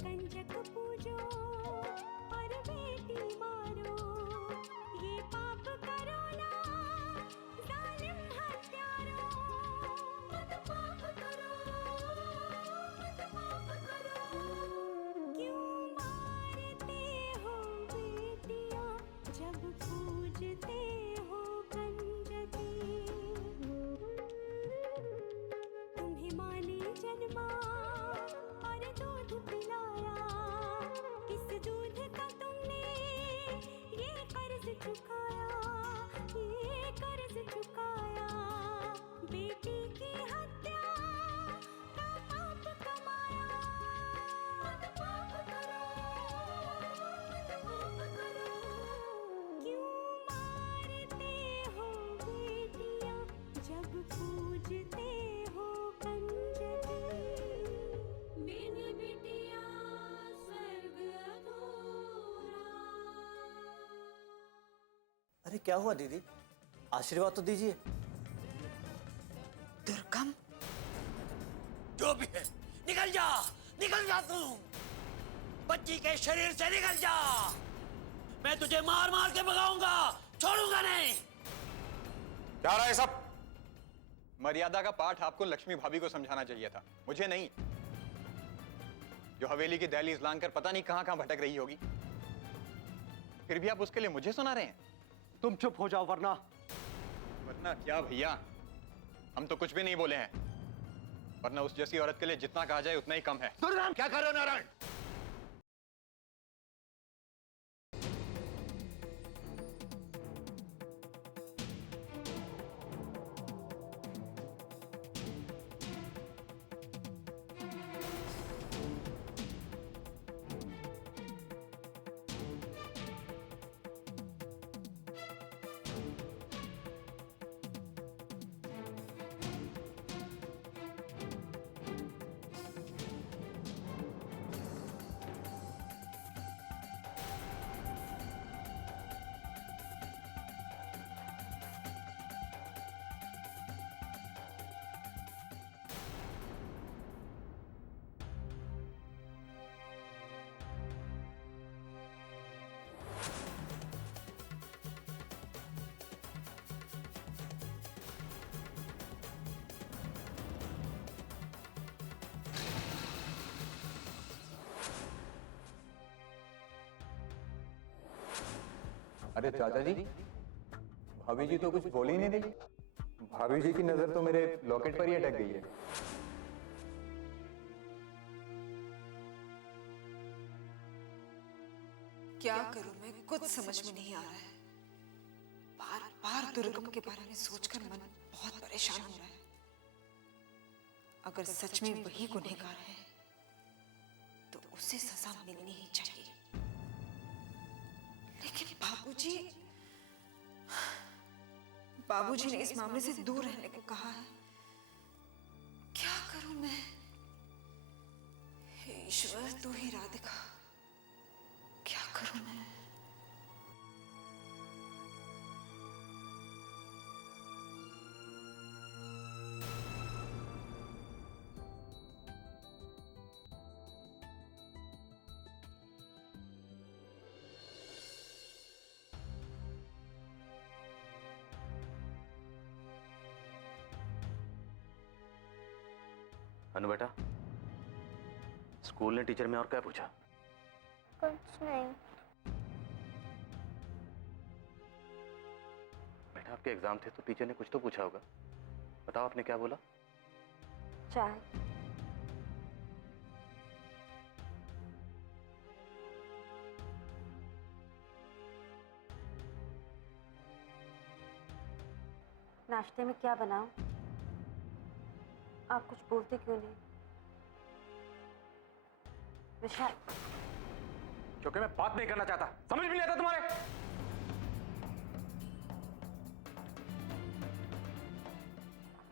कंजक पूजो और बेटी मारो, ये पाप करो ना जालिम हत्यारों। मत पाप करो, मत पाप करो। क्यों मारते हो बेटियां जब पूजते हो कंजकी। तुम्हें माँ ने जन्मा और दूध पिलाया, इस दूध का तुमने ये कर्ज चुकाया, ये कर्ज चुकाया। बेटी की हत्या का पाप कमाया। मत पाप करो, मत पाप करो। क्यों मारते हो बेटियां जब पूजते हो कंजकी। बिन बिटिया स्वर्ग अधूरा। अरे क्या हुआ दीदी, आशीर्वाद तो दीजिए। दुर्गम, जो भी है निकल जा, निकल जा तू बच्ची के शरीर से, निकल जा। मैं तुझे मार मार के भगाऊंगा, छोड़ूंगा नहीं। क्या रहा है सब? मर्यादा का पाठ आपको लक्ष्मी भाभी को समझाना चाहिए था, मुझे नहीं। जो हवेली की दहलीज लांघकर पता नहीं कहां कहां भटक रही होगी, फिर भी आप उसके लिए मुझे सुना रहे हैं। तुम चुप हो जाओ वरना। वरना क्या भैया, हम तो कुछ भी नहीं बोले हैं। वरना उस जैसी औरत के लिए जितना कहा जाए उतना ही कम है। क्या कर रहे हो नारायण? अरे चाचा जी, भाभी जी तो कुछ बोल ही नहीं रही। भाभी जी की नजर तो मेरे लॉकेट पर ही अटक गई है। क्या करूं मैं, कुछ समझ में नहीं आ रहा है। बार बार दुर्गम के बारे में सोचकर मन बहुत परेशान हो रहा है। अगर सच में वही गुनहगार है तो उसे सजा मिलनी ही चाहिए। लेकिन बाबूजी ने इस मामले से दूर रहने को कहा है। क्या करूं मैं? हे ईश्वर, तू ही राह दिखा। क्या करूं मैं? अनु बेटा, स्कूल ने टीचर में और क्या पूछा? कुछ नहीं। बेटा, आपके एग्जाम थे तो टीचर ने कुछ तो पूछा होगा। बताओ, आपने क्या बोला? चाय। नाश्ते में क्या बनाऊं? आप कुछ बोलते क्यों नहीं? विशाल, क्योंकि मैं बात नहीं करना चाहता। समझ भी नहीं आता तुम्हारे।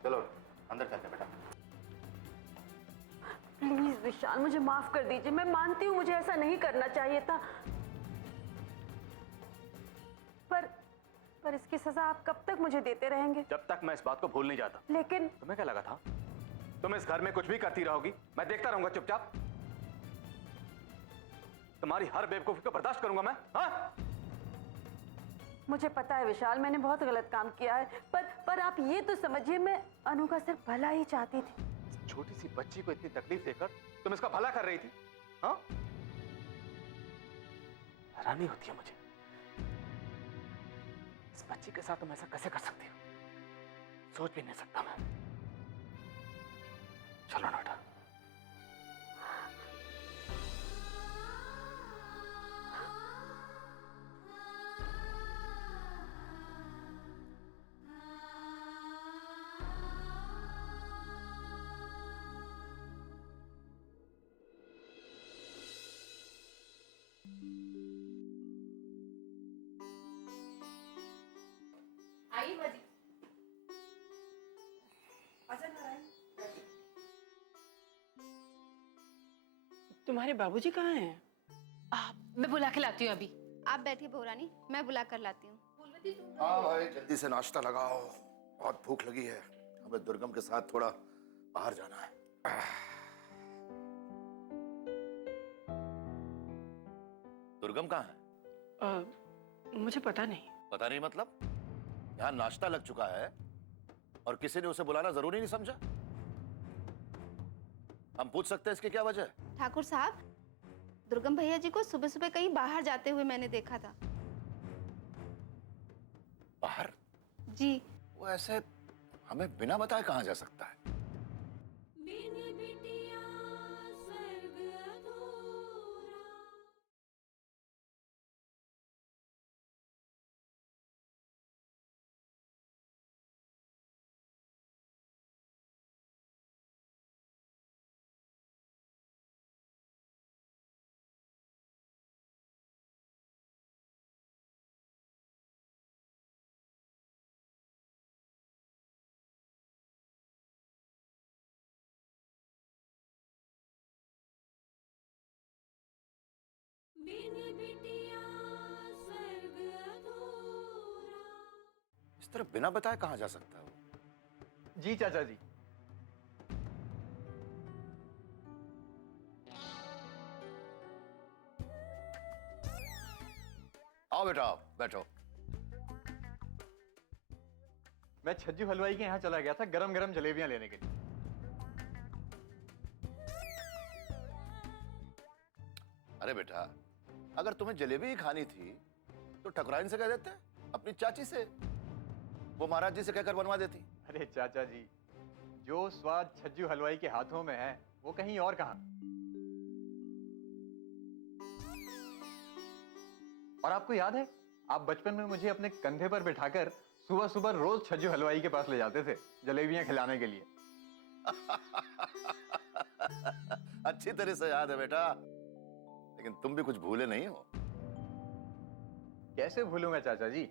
चलो अंदर चलते बेटा। प्लीज विशाल, मुझे माफ कर दीजिए। मैं मानती हूँ मुझे ऐसा नहीं करना चाहिए था, पर इसकी सजा आप कब तक मुझे देते रहेंगे? जब तक मैं इस बात को भूल नहीं जाता। लेकिन तुम्हें क्या लगा था तुम इस घर में कुछ भी करती रहोगी, मैं देखता रहूंगा चुपचाप? तुम्हारी हर बेवकूफी को बर्दाश्त करूंगा मैं? हाँ? मुझे पता है विशाल, मैंने बहुत गलत काम किया है, पर आप ये तो समझिए, मैं अनु का सिर्फ भला ही चाहती थी। छोटी सी बच्ची को इतनी तकलीफ देकर तुम इसका भला कर रही थी? हाँ? हैरानी होती है मुझे, इस बच्ची के साथ तुम ऐसा कैसे कर सकती हो? सोच भी नहीं सकता मैं। चलो नोटा। तुम्हारे बाबूजी कहाँ हैं? मैं बुला के लाती हूँ अभी। आप बैठिए बहुरानी, मैं बुला कर लाती हूँ। हाँ भाई, जल्दी से नाश्ता लगाओ, बहुत भूख लगी है। हमें दुर्गम के साथ थोड़ा बाहर जाना है। दुर्गम कहाँ है? मुझे पता नहीं। पता नहीं मतलब? यहाँ नाश्ता लग चुका है और किसी ने उसे बुलाना जरूरी नहीं समझा? हम पूछ सकते हैं इसकी क्या वजह है? ठाकुर साहब, दुर्गम भैया जी को सुबह सुबह कहीं बाहर जाते हुए मैंने देखा था। बाहर? जी। वो ऐसे हमें बिना बताए कहाँ जा सकता है? इस तरह बिना बताए कहाँ जा सकता है वो? जी चाचा जी। आओ बेटा, आओ, बैठो। मैं छज्जू हलवाई के यहाँ चला गया था गरम गरम जलेबियां लेने के लिए। अरे बेटा, अगर तुम्हें जलेबी ही खानी थी तो ठकुराइन से कह देते, अपनी चाची से। वो महाराज जी से कहकर बनवा देती। अरे चाचा जी, जो स्वाद छज्जू हलवाई के हाथों में है वो कहीं और कहाँ। और आपको याद है, आप बचपन में मुझे अपने कंधे पर बिठाकर सुबह सुबह रोज छज्जू हलवाई के पास ले जाते थे जलेबियां खिलाने के लिए। अच्छी तरह से याद है बेटा, लेकिन तुम भी कुछ भूले नहीं हो। कैसे भूलूंगा चाचा जी।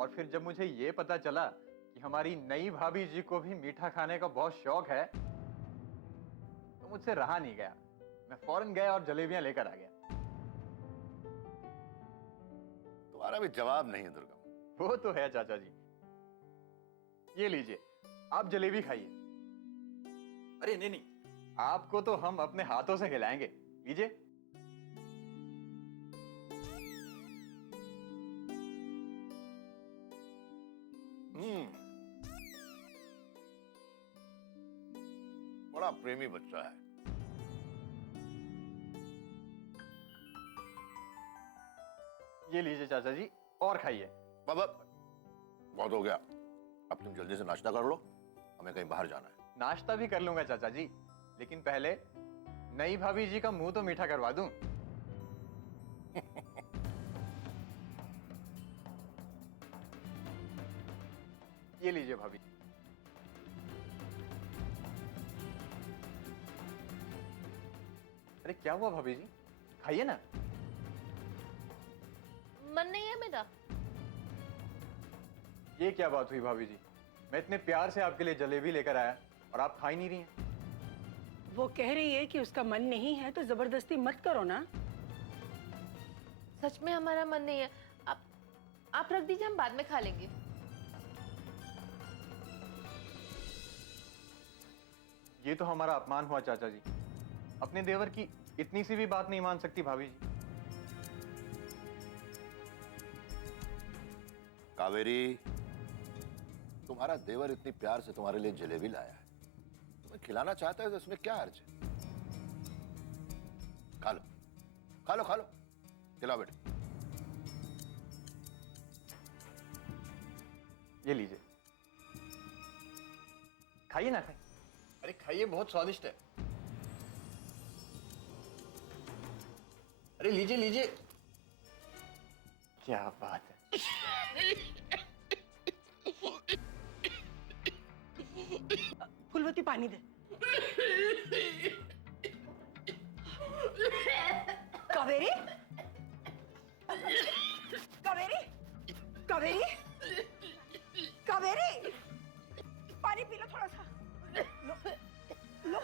और फिर जब मुझे ये पता चला कि हमारी नई भाभी जी को भी मीठा खाने का बहुत शौक है, तो मुझसे रहा नहीं गया। मैं फौरन गया और जलेबियां लेकर आ गया। तुम्हारा भी जवाब नहीं है दुर्गम। वो तो है चाचा जी। ये लीजिए, आप जलेबी खाइए। अरे नहीं नहीं, आपको तो हम अपने हाथों से खिलाएंगे। लीजिए। बड़ा प्रेमी बच्चा है। ये लीजिए चाचा जी, और खाइए। बाबा, बहुत हो गया, अब तुम जल्दी से नाश्ता कर लो, हमें कहीं बाहर जाना है। नाश्ता भी कर लूंगा चाचा जी, लेकिन पहले नई भाभी जी का मुंह तो मीठा करवा दूं। ये लीजिए भाभी। अरे क्या हुआ भाभी जी, खाइए ना। मन नहीं है मेरा। ये क्या बात हुई भाभी जी, मैं इतने प्यार से आपके लिए जलेबी लेकर आया और आप खा ही नहीं रही हैं। वो कह रही है कि उसका मन नहीं है तो जबरदस्ती मत करो ना। सच में हमारा मन नहीं है। आप रख दीजिए, हम बाद में खा लेंगे। ये तो हमारा अपमान हुआ चाचा जी। अपने देवर की इतनी सी भी बात नहीं मान सकती भाभी जी? कावेरी, तुम्हारा देवर इतनी प्यार से तुम्हारे लिए जलेबी लाया है, तुम्हें खिलाना चाहता है तो इसमें क्या हर्ज है? खा लो खा लो खा लो, खिलाओ बेटे। ये लीजिए, खाइए ना, खाइए। अरे खाइए, बहुत स्वादिष्ट है। अरे लीजिए लीजिए। क्या बात है। फूलवती पानी दे। कावेरी, कावेरी, कावेरी, कावेरी, पानी पी लो थोड़ा सा। लो, लो।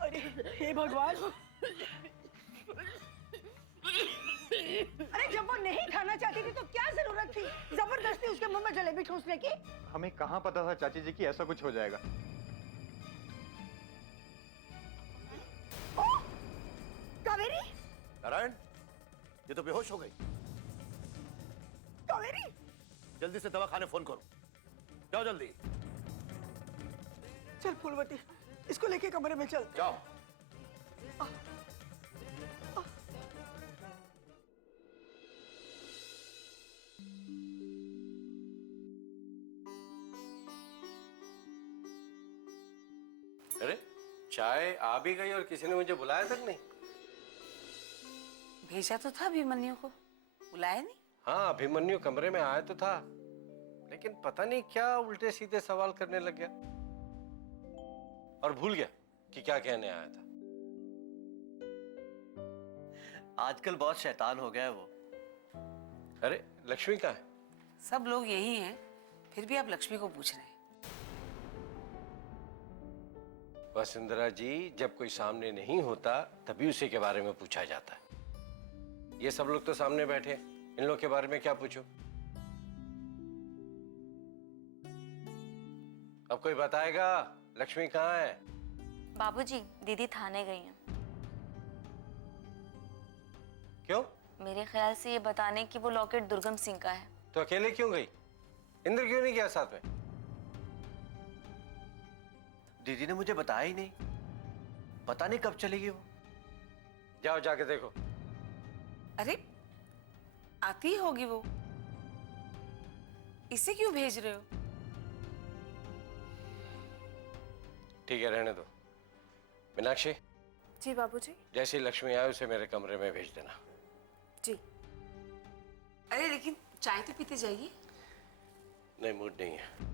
अरे हे भगवान, अरे जब वो नहीं खाना चाहती थी तो क्या जरूरत थी जबरदस्ती उसके मुंह में जलेबी ठूसने की? हमें कहाँ पता था चाची जी कि ऐसा कुछ हो जाएगा। ओ, कावेरी, नारायण, ये तो बेहोश हो गई। कावेरी, जल्दी से दवाखाने फोन करो, जाओ जल्दी। चल फूलवती, इसको लेके कमरे में चल। जाओ। अरे चाय आ भी गई और किसी ने मुझे बुलाया तक नहीं। भेजा तो था अभिमन्यु को, बुलाया नहीं। हाँ, अभिमन्यु कमरे में आया तो था, लेकिन पता नहीं क्या उल्टे सीधे सवाल करने लग गया और भूल गया कि क्या कहने आया था। आजकल बहुत शैतान हो गया है वो। अरे लक्ष्मी कहाँ है? सब लोग यही हैं, फिर भी आप लक्ष्मी को पूछ रहे हैं। वसुंधरा जी, जब कोई सामने नहीं होता तभी उसी के बारे में पूछा जाता है। ये सब लोग तो सामने बैठे, इन लोग के बारे में क्या पूछूं? अब कोई बताएगा लक्ष्मी कहाँ है? बाबूजी, दीदी थाने गई हैं। क्यों? मेरे ख्याल से ये बताने कि वो लॉकेट दुर्गम सिंह का है। तो अकेले क्यों गई? इंद्र क्यों नहीं गया साथ में? दीदी ने मुझे बताया ही नहीं, पता नहीं कब चलेगी वो। जाओ जाके देखो। अरे आती ही होगी वो, इसे क्यों भेज रहे हो? ठीक है, रहने दो। मीनाक्षी। जी बाबूजी। जैसे ही लक्ष्मी आए उसे मेरे कमरे में भेज देना। जी। अरे लेकिन चाय तो पीते जाइए। नहीं, मूड नहीं है।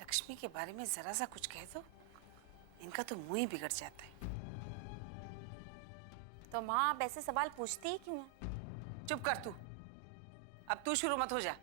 लक्ष्मी के बारे में जरा सा कुछ कह दो, इनका तो मुंह ही बिगड़ जाता है। तो माँ, आप ऐसे सवाल पूछती ही क्यों हैं? चुप कर तू, अब तू शुरू मत हो जा।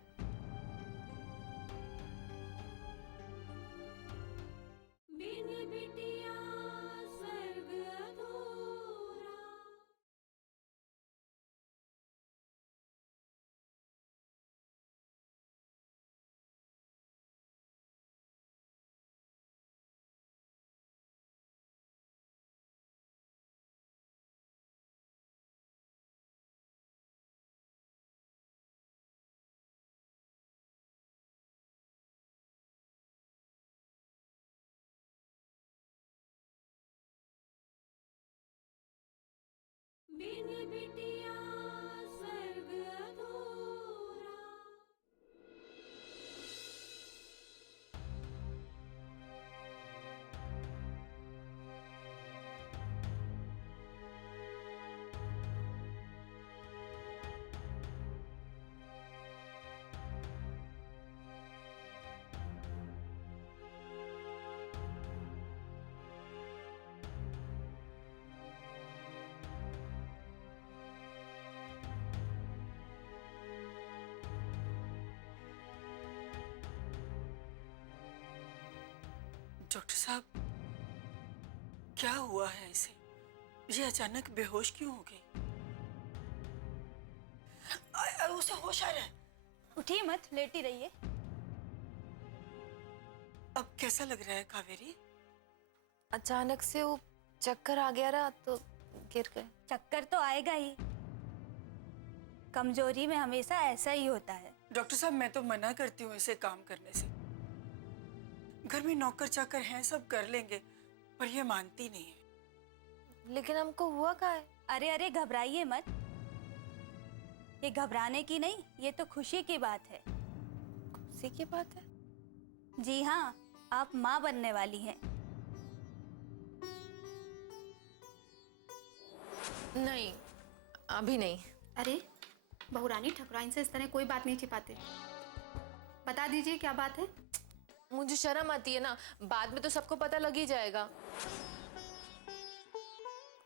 डॉक्टर साहब, क्या हुआ है इसे? ये अचानक बेहोश क्यों हो गई? उसे होश आ रहा है। उठिए मत, लेटी रहिए। अब कैसा लग रहा है कावेरी? अचानक से वो चक्कर आ गया रहा तो गिर गए। चक्कर तो आएगा ही, कमजोरी में हमेशा ऐसा ही होता है। डॉक्टर साहब, मैं तो मना करती हूँ इसे काम करने से। घर में नौकर चाकर हैं, सब कर लेंगे, पर ये मानती नहीं है। लेकिन हमको हुआ क्या है? अरे अरे, घबराइए मत। ये घबराने की नहीं, ये तो खुशी की बात है। खुशी की बात है? जी हाँ, आप माँ बनने वाली हैं। नहीं, अभी नहीं। अरे बहुरानी, ठकुराइन से इस तरह कोई बात नहीं छिपाते। बता दीजिए क्या बात है। मुझे शर्म आती है ना, बाद में तो सबको पता लग ही जाएगा।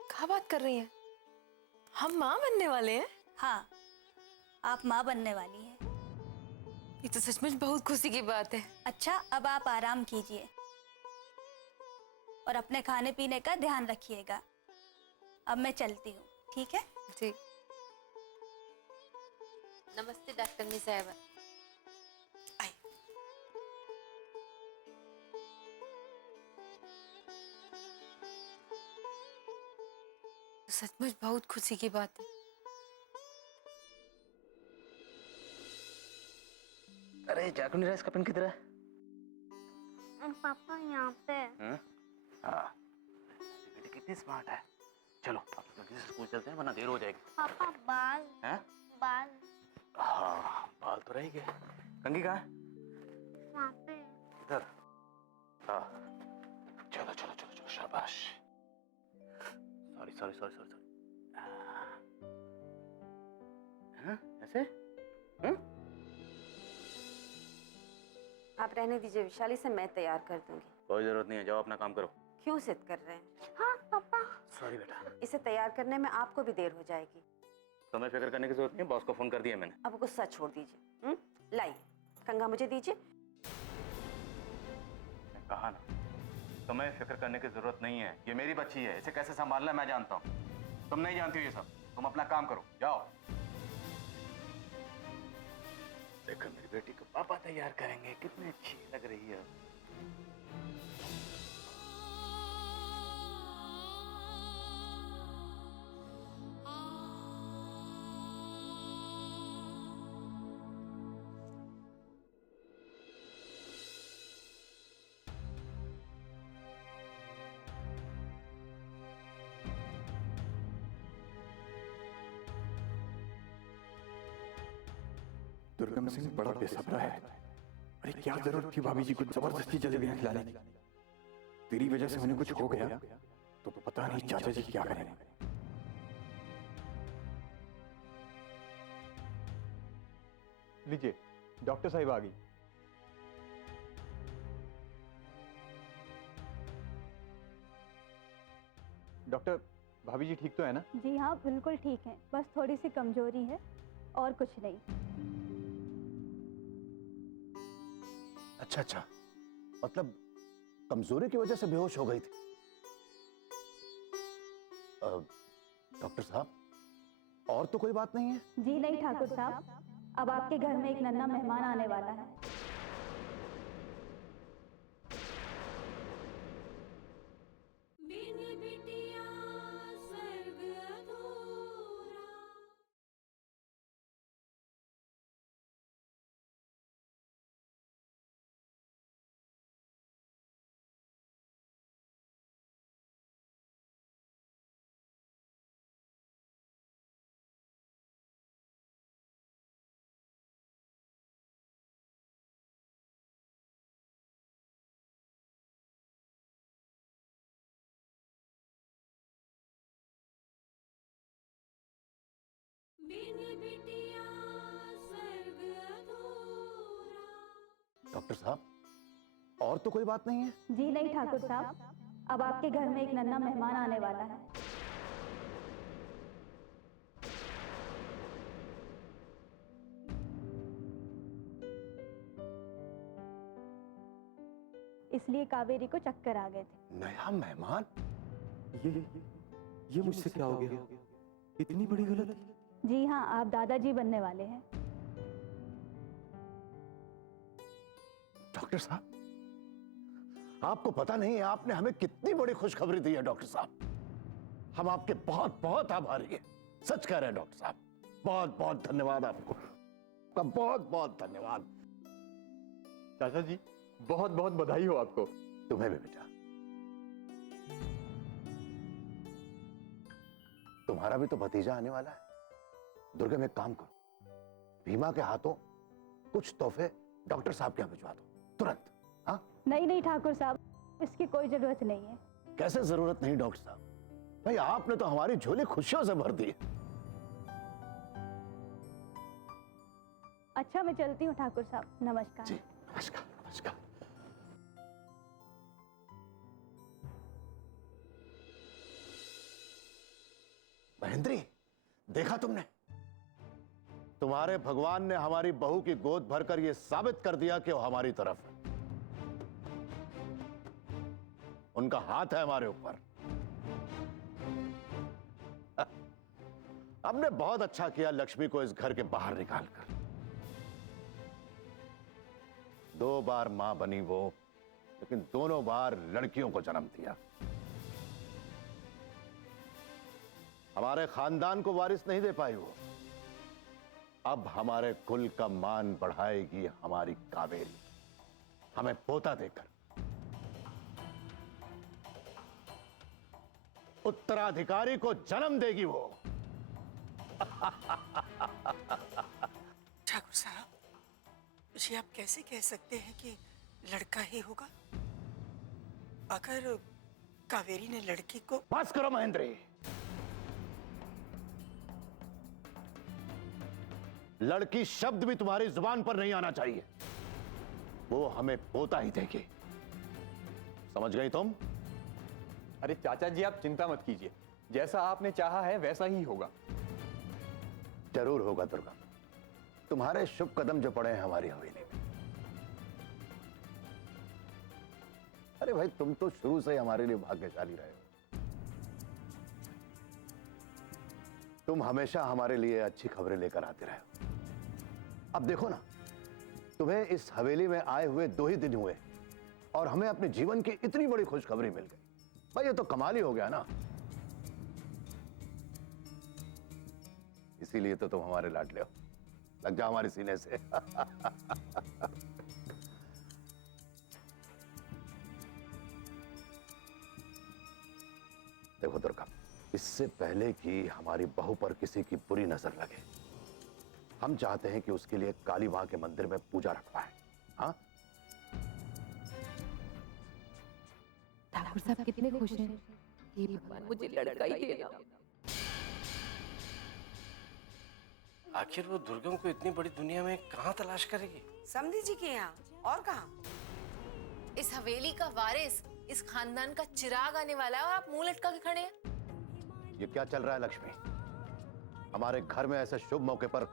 क्या बात कर रही हैं? हम माँ बनने वाले हैं? हाँ, आप माँ बनने वाली हैं। ये तो सचमुच बहुत खुशी की बात है। अच्छा, अब आप आराम कीजिए और अपने खाने पीने का ध्यान रखिएगा। अब मैं चलती हूँ, ठीक है? जी। नमस्ते डॉक्टर साहब। सचमुच बहुत खुशी की बात है। अरे जाकुनी राइस का पेन किधर है? पापा यहाँ पे। हाँ, बेटी कितनी स्मार्ट है। चलो अब जल्दी से स्कूल चलते हैं, वरना देर हो जाएगी। पापा बाल। हैं? बाल हाँ, बाल तो रह गए। कंघी कहाँ है? वहाँ पे। इधर। हाँ, चलो चलो चलो चलो, शाबाश। Sorry sorry sorry sorry sorry. हाँ, ऐसे? आप रहने दीजिए विशाली, से मैं तैयार कर दूंगी। कोई जरूरत नहीं है, जाओ अपना काम करो। क्यों जिद कर रहे हैं? हाँ पापा। सॉरी बेटा। इसे तैयार करने में आपको भी देर हो जाएगी। तुम्हें फिक्र करने की जरूरत नहीं है, बॉस को फोन कर दिया मैंने। अब गुस्सा छोड़ दीजिए। लाइए, कंघा मुझे दीजिए। कहा ना, तुम्हें फिक्र करने की जरूरत नहीं है। ये मेरी बच्ची है, इसे कैसे संभालना है मैं जानता हूँ। तुम नहीं जानती हो ये सब। तुम अपना काम करो, जाओ। देखो मेरी बेटी को पापा तैयार करेंगे, कितनी अच्छी लग रही है। दुर्गम सिंह बड़ा बेसब्रा है। अरे क्या जरूरत थी भाभी जी को जबरदस्ती जलेबियां खिलाने की? तेरी वजह से उन्हें कुछ हो गया तो पता नहीं चाचा जी क्या करेंगे। लीजिए, डॉक्टर साहिब आ गई। डॉक्टर, भाभी जी ठीक तो है ना? जी हाँ, बिल्कुल ठीक है, बस थोड़ी सी कमजोरी है और कुछ नहीं। अच्छा अच्छा, मतलब कमजोरी की वजह से बेहोश हो गई थी। डॉक्टर साहब, और तो कोई बात नहीं है? जी नहीं ठाकुर साहब, अब आपके घर में एक नन्हा मेहमान आने वाला है। डॉक्टर साहब, और तो कोई बात नहीं है? जी नहीं ठाकुर साहब, अब आपके घर में एक नन्हा मेहमान आने वाला है। इसलिए कावेरी को चक्कर आ गए थे। नया मेहमान? ये मुझसे क्या हो गया? इतनी बड़ी गलती? जी हाँ, आप दादाजी बनने वाले हैं। डॉक्टर साहब, आपको पता नहीं है आपने हमें कितनी बड़ी खुशखबरी दी है डॉक्टर साहब। हम आपके बहुत बहुत आभारी हैं। सच कह रहे हैं डॉक्टर साहब, बहुत बहुत धन्यवाद आपको, आपका बहुत बहुत धन्यवाद। चाचा जी बहुत बहुत बधाई हो आपको। तुम्हें भी बेटा। तुम्हारा भी तो भतीजा आने वाला है। दुर्गम, एक काम करो, भीमा के हाथों कुछ तोहफे डॉक्टर साहब के यहाँ भिजवा दो तुरंत। हाँ? नहीं ठाकुर साहब, इसकी कोई जरूरत नहीं है। कैसे जरूरत नहीं डॉक्टर साहब? भाई आपने तो हमारी झोली खुशियों से भर दी। अच्छा, मैं चलती हूँ ठाकुर साहब, नमस्कार। जी नमस्कार नमस्कार। महेंद्री, देखा तुमने? तुम्हारे भगवान ने हमारी बहू की गोद भरकर यह साबित कर दिया कि वो हमारी तरफ है। उनका हाथ है हमारे ऊपर। हमने बहुत अच्छा किया लक्ष्मी को इस घर के बाहर निकालकर। 2 बार मां बनी वो, लेकिन दोनों बार लड़कियों को जन्म दिया। हमारे खानदान को वारिस नहीं दे पाई वो। अब हमारे कुल का मान बढ़ाएगी हमारी कावेरी, हमें पोता देकर। उत्तराधिकारी को जन्म देगी वो। ठाकुर साहब, ये आप कैसे कह सकते हैं कि लड़का ही होगा? अगर कावेरी ने लड़की को... बस करो महेंद्री। लड़की शब्द भी तुम्हारी जुबान पर नहीं आना चाहिए। वो हमें पोता ही देगी, समझ गई तुम? अरे चाचा जी आप चिंता मत कीजिए, जैसा आपने चाहा है वैसा ही होगा। जरूर होगा दुर्गा, तुम्हारे शुभ कदम जो पड़े हैं हमारी हवेली में। अरे भाई, तुम तो शुरू से ही हमारे लिए भाग्यशाली रहे हो। तुम हमेशा हमारे लिए अच्छी खबरें लेकर आते रहे हो। अब देखो ना, तुम्हें इस हवेली में आए हुए 2 ही दिन हुए और हमें अपने जीवन की इतनी बड़ी खुशखबरी मिल गई। भाई ये तो कमाल ही हो गया ना। इसीलिए तो तुम हमारे लाडले हो। लग जा हमारे सीने से। देखो दुर्गा, इससे पहले कि हमारी बहू पर किसी की बुरी नजर लगे, हम चाहते हैं कि उसके लिए काली मां के मंदिर में पूजा रखवाएं। हाँ? ठाकुर साहब कितने खुश हैं। ये भगवान मुझे लड़का ही देना। आखिर वो दुर्गम को इतनी बड़ी दुनिया में कहाँ तलाश करेगी? समधी जी के यहाँ, और कहाँ? इस हवेली का वारिस, इस खानदान का चिराग आने वाला है और आप मुंह लटका के खड़े हैं। ये क्या चल रहा है लक्ष्मी? हमारे घर में ऐसे शुभ मौके पर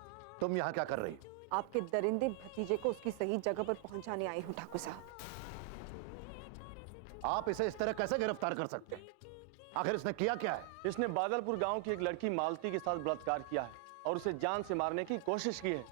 तुम यहाँ क्या कर रही हो? आपके दरिंदे भतीजे को उसकी सही जगह पर पहुंचाने आई हूँ ठाकुर साहब। आप इसे इस तरह कैसे गिरफ्तार कर सकते हैं? आखिर इसने किया क्या है? इसने बादलपुर गांव की एक लड़की मालती के साथ बलात्कार किया है और उसे जान से मारने की कोशिश की है।